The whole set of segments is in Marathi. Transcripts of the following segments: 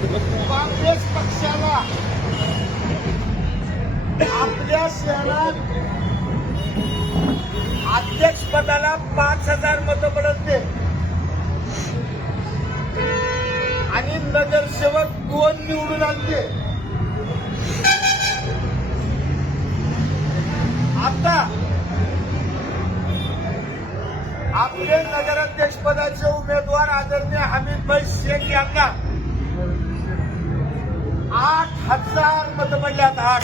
काँग्रेस पक्षाला आपल्या शहरात अध्यक्षपदाला 5,000 मतं पडते आणि नगरसेवक 2 निवडून आणते. आता आपले नगराध्यक्ष पदाचे उमेदवार आदरणीय हमीदभाई शेख यांना 8,000 मतं पडल्यात. 8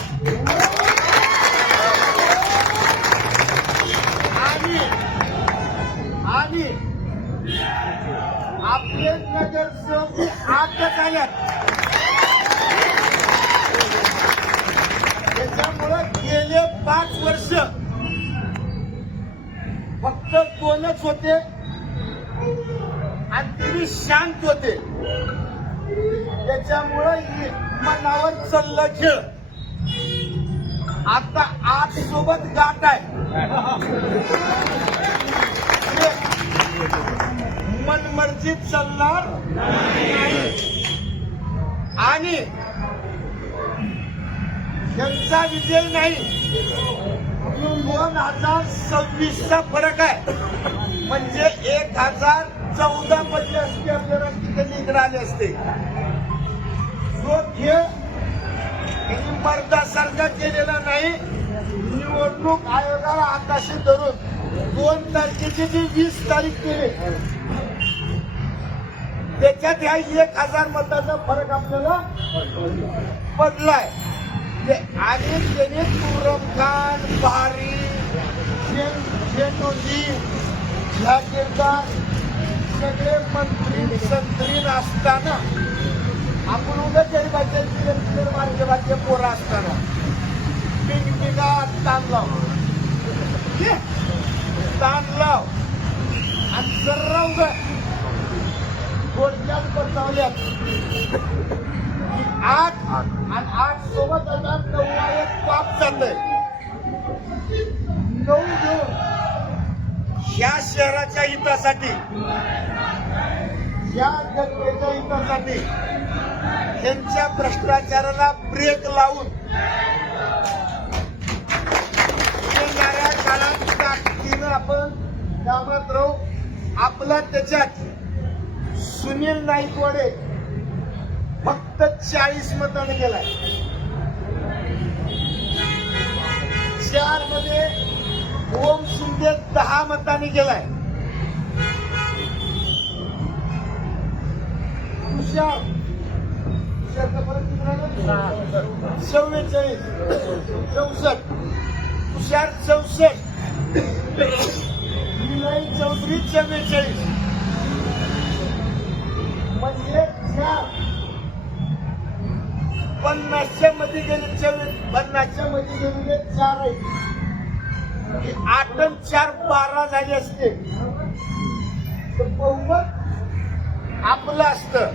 आणि आपले नगरसेवक 8 आल्यात. त्याच्यामुळे गेले 5 वर्ष फक्त 2च होते आणि तुम्ही शांत होते. त्याच्यामुळे मनावर चाललं खेळ. आता 8 सोबत गाठ आहे. मनमर्जीत चालणार नाही आणि त्यांचा विजय नाही. 2026चा फरक आहे. म्हणजे 1014 मध्ये असते आपल्याला तिथे इकडे आले असते. जो खेळ यांनी मर्दासारखा केलेला नाही. निवडणूक आयोगाला हाताशी धरून 2 तारखेची जी 20 तारीख केली त्याच्यात ह्या 1,000 मताचा फरक आपल्याला पडलाय. आणि त्याने तुरमखान, बारी, शेनोजी, जागीरदार सगळे मंत्री संत्री असताना आपण उगाच गरीबाचे पोरं असताना पिंगा ताण लाव आणि जरा उगा थोडक्यात बसवल्यात. 8 सोबत आता 9 पाप जातंय. 9 घेऊन ह्या शहराच्या हितासाठी, या जनतेच्या हितासाठी यांच्या भ्रष्टाचाराला ब्रेक लावून येणाऱ्या काळात ताकदीनं आपण कामात राहू. आपला त्याच्यात सुनील नाईकवाडे फक्त 40 मतांनी गेलाय. 4 मध्ये ओम शिंदे 10 मतांनी गेलाय. तुषार 44, 64, तुषार 64, विनय चौधरी 44. म्हणजे 50च्या मध्ये गेले 50च्या मध्ये गेलेले 4 आहेत. 8 आणि 4 12 झाले असते तर बहुमत आपलं असतं.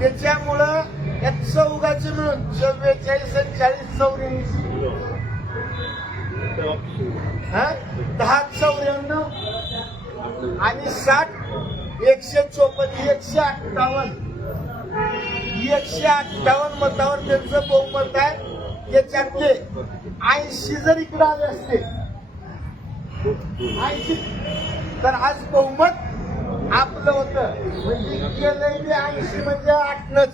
त्याच्यामुळं या चौघाचे मिळून 44 आणि 40 84 10 94 आणि 60 154 158 मतावर त्यांचं बहुमत आहे. याच्यातले 80 जर इकडे आले असते 80 तर आज बहुमत आपलं होतं. म्हणजे गेलंय 80 म्हणजे 8नच.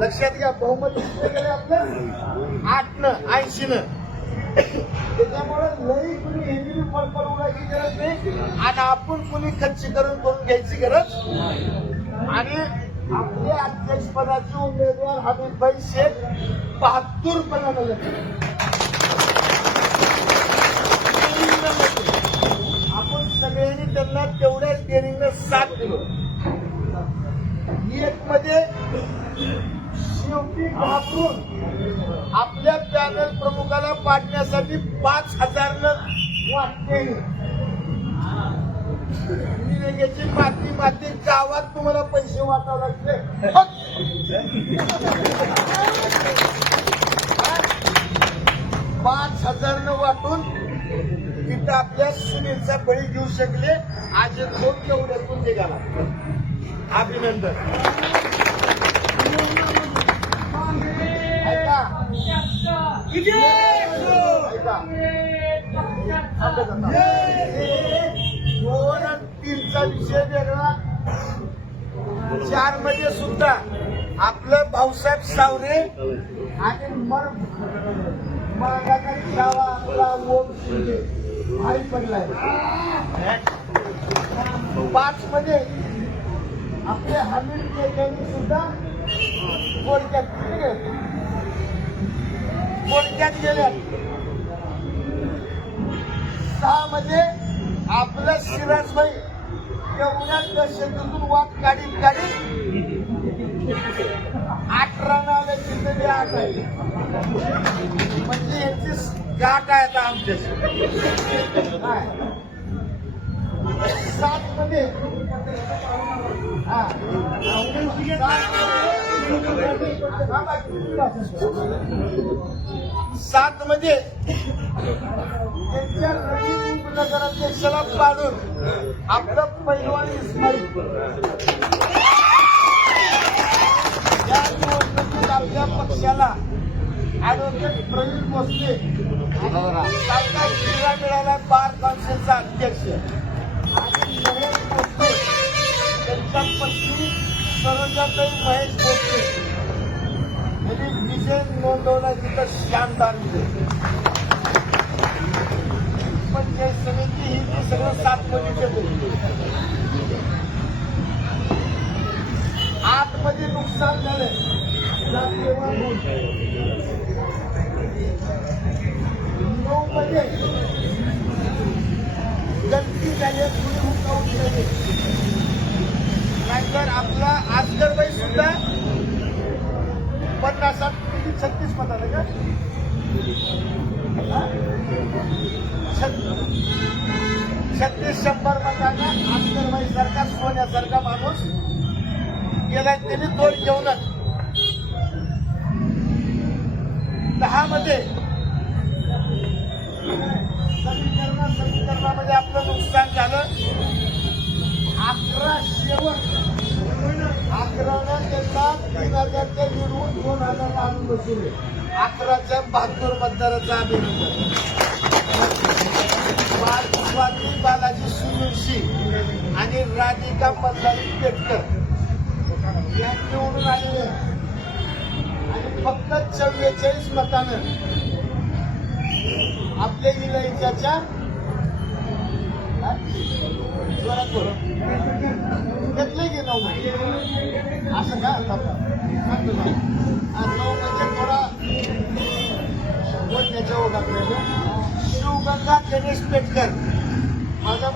लक्षात घ्या, बहुमत गेले आपलं 8न 80न. त्याच्यामुळे लई कुणी हेवी फरफरवण्याची गरज नाही आणि आपण कुणी खच्चीकरण करून घ्यायची गरज. आणि आपले अध्यक्षपदाचे उमेदवार हमीदभाई शेख 72 पदाला आपण सगळ्यांनी त्यांना तेवढ्याच डेअरिंगनं साथ दिलो. 1 मध्ये शेवटी घाबरून आपल्या पॅनल प्रमुखाला पाडण्यासाठी 5,000 वाटते. निरेगेची माती गावात तुम्हाला पैसे वाटावे लागते. 5,000 वाटून तिथं आपल्या सुनीलचा बळी घेऊ शकले. आज तो तेवढ्यातून निघाला. अभिनंदन. ऐका दोन आणि तीनचा विषय वेगळा. 4 मध्ये सुद्धा आपलं भाऊसाहेब सावरे आणि मराठा शाळा आपला ओम शिंदे भाई पडलाय. 5 मध्ये आपले हमीद केजरीवाल सुद्धा कोणत्यात गेल्यात. 6 मध्ये आपलं सिराजभाई एवढ्या दशकातून वाट काढीत 8 रन आले तिथे 8 आहे. म्हणजे यांची गाठ आहे आता आमच्याशी. 7 मध्ये 7 मध्ये त्यांच्या नगराध्यक्षाला पाडून आपलं पैलवान इस्माईल या निवडणुकीत आपल्या पक्षाला ऍडव्होकेट प्रवीण भोसले त्यांचा जिल्हा मिळाला बार काउन्सिलचा अध्यक्ष आणि महेश भोसले त्यांच्या पत्नी सरोजाताई महेश भोसले यांनी विजय नोंदवला. तिथं शानदार विजय. पंचायत समिती ही ती सगळं 7 मध्ये 8 मध्ये नुकसान झालं. 9 मध्ये गलती झाली. हुकावून झाले. नाहीतर आपला आजगरबाई सुद्धा 50 36 मताला का 3600 मतांना आजगरबाई सारखा सोन्यासारखा माणूस गेला. त्यांनी 2 घेऊनच. 10 मध्ये समीकरणामध्ये आपलं नुकसान झालं. 11 शेवट 11नं त्यांना 3000 निवडून 2000 आणून बसवले. 11च्या 72 मतदाराचा अभिनंदन. स्वाती बालाजी सुमुर्शी आणि राधिका मल्हारी पेटकर या निवडून आलेले आणि फक्त 44 मतानं आपल्या इलाईच्या घेतले की 9 असं का 9 म्हणजे थोडा बोलण्याच्या ओघात शिवगंगा गणेश पेटकर माझा